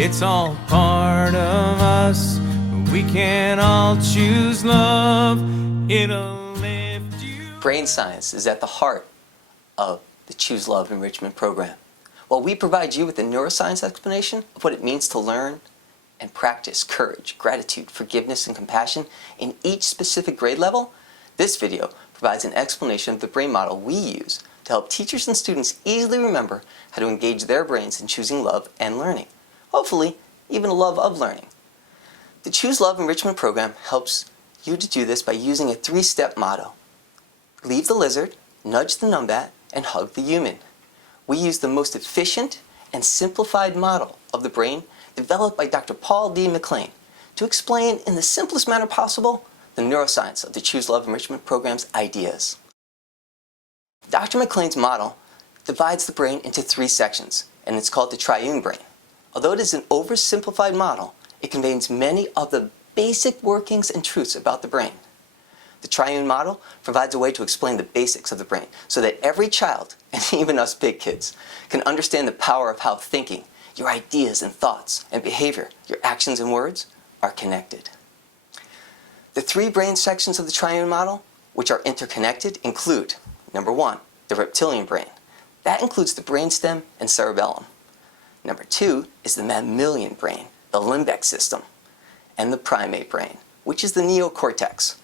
It's all part of us. We can all choose love. It'll lift you. Brain science is at the heart of the Choose Love Enrichment Program. While we provide you with a neuroscience explanation of what it means to learn and practice courage, gratitude, forgiveness, and compassion in each specific grade level, this video provides an explanation of the brain model we use to help teachers and students easily remember how to engage their brains in choosing love and learning. Hopefully, even a love of learning. The Choose Love Enrichment Program helps you to do this by using a 3-step motto. Leave the lizard, nudge the numbat, and hug the human. We use the most efficient and simplified model of the brain developed by Dr. Paul D. McLean to explain in the simplest manner possible the neuroscience of the Choose Love Enrichment Program's ideas. Dr. McLean's model divides the brain into 3 sections, and it's called the triune brain. Although it is an oversimplified model, it contains many of the basic workings and truths about the brain. The triune model provides a way to explain the basics of the brain so that every child, and even us big kids, can understand the power of how thinking, your ideas and thoughts and behavior, your actions and words, are connected. The 3 brain sections of the triune model, which are interconnected, include, number 1, the reptilian brain. That includes the brainstem and cerebellum. Number 2 is the mammalian brain, the limbic system, and the primate brain, which is the neocortex.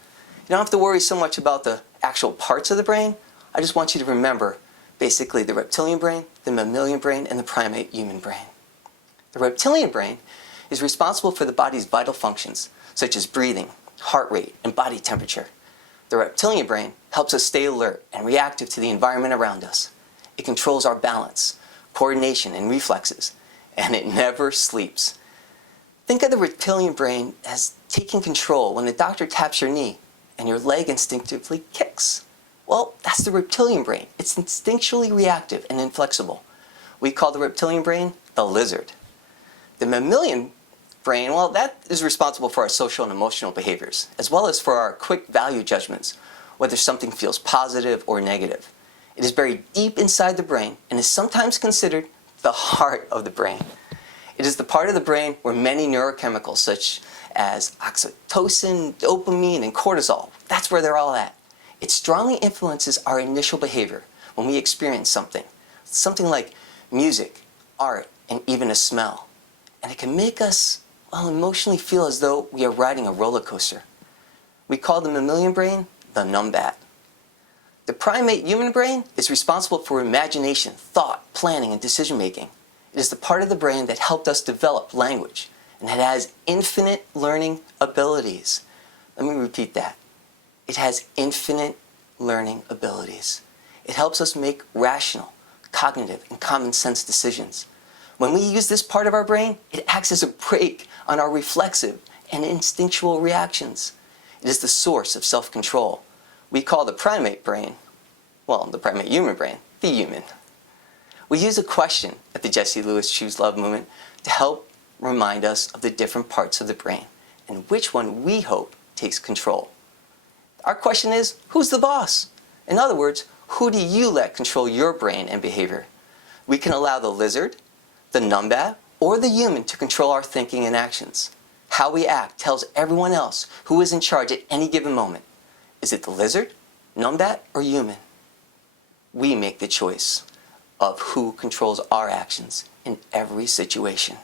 You don't have to worry so much about the actual parts of the brain. I just want you to remember basically the reptilian brain, the mammalian brain, and the primate human brain. The reptilian brain is responsible for the body's vital functions, such as breathing, heart rate, and body temperature. The reptilian brain helps us stay alert and reactive to the environment around us. It controls our balance, coordination, and reflexes, and it never sleeps. Think of the reptilian brain as taking control when the doctor taps your knee and your leg instinctively kicks. Well, that's the reptilian brain. It's instinctually reactive and inflexible. We call the reptilian brain the lizard. The mammalian brain, well, that is responsible for our social and emotional behaviors, as well as for our quick value judgments, whether something feels positive or negative. It is buried deep inside the brain and is sometimes considered the heart of the brain. It is the part of the brain where many neurochemicals such as oxytocin, dopamine, and cortisol, that's where they're all at. It strongly influences our initial behavior when we experience something like music, art, and even a smell. And it can make us, well, emotionally feel as though we are riding a roller coaster. We call the mammalian brain the numbat. The primate human brain is responsible for imagination, thought, planning, and decision-making. It is the part of the brain that helped us develop language, and it has infinite learning abilities. Let me repeat that. It has infinite learning abilities. It helps us make rational, cognitive, and common sense decisions. When we use this part of our brain, it acts as a brake on our reflexive and instinctual reactions. It is the source of self-control. We call the primate brain, well, the primate human brain, the human. We use a question at the Jesse Lewis Choose Love movement to help remind us of the different parts of the brain and which one we hope takes control. Our question is, who's the boss? In other words, who do you let control your brain and behavior? We can allow the lizard, the numbat, or the human to control our thinking and actions. How we act tells everyone else who is in charge at any given moment. Is it the lizard, numbat, or human? We make the choice of who controls our actions in every situation.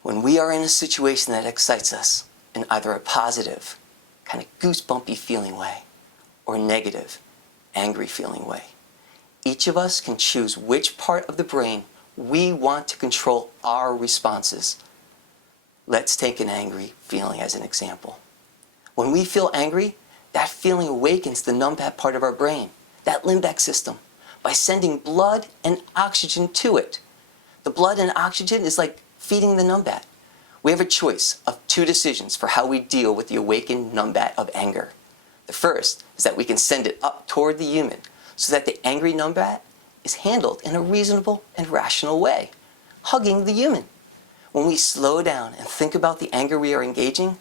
When we are in a situation that excites us in either a positive, kind of goosebumpy feeling way, or negative, angry feeling way, each of us can choose which part of the brain we want to control our responses. Let's take an angry feeling as an example. When we feel angry, that feeling awakens the numbat part of our brain, that limbic system, by sending blood and oxygen to it. The blood and oxygen is like feeding the numbat. We have a choice of 2 decisions for how we deal with the awakened numbat of anger. The first is that we can send it up toward the human so that the angry numbat is handled in a reasonable and rational way, hugging the human. When we slow down and think about the anger we are engaging,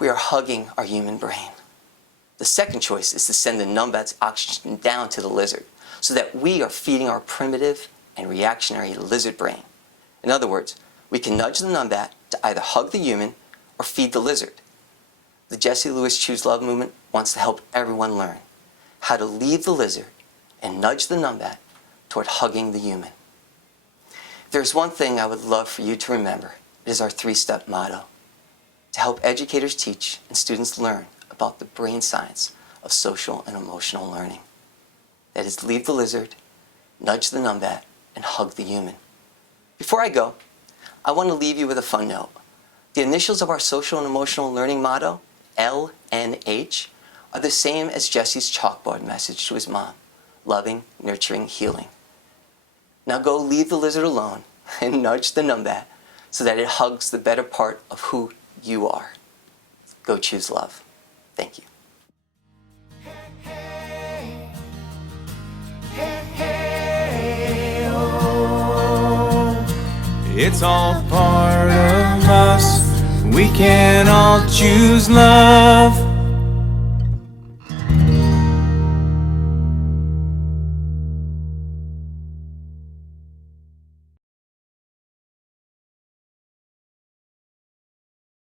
we are hugging our human brain. The second choice is to send the numbat's oxygen down to the lizard so that we are feeding our primitive and reactionary lizard brain. In other words, we can nudge the numbat to either hug the human or feed the lizard. The Jesse Lewis Choose Love movement wants to help everyone learn how to leave the lizard and nudge the numbat toward hugging the human. If there's one thing I would love for you to remember, it is our 3-step motto: to help educators teach and students learn about the brain science of social and emotional learning. That is, leave the lizard, nudge the numbat, and hug the human. Before I go, I want to leave you with a fun note. The initials of our social and emotional learning motto, LNH, are the same as Jesse's chalkboard message to his mom: loving, nurturing, healing. Now go leave the lizard alone and nudge the numbat so that it hugs the better part of who you are. Go choose love. Thank you. It's all part of us. We can all choose love.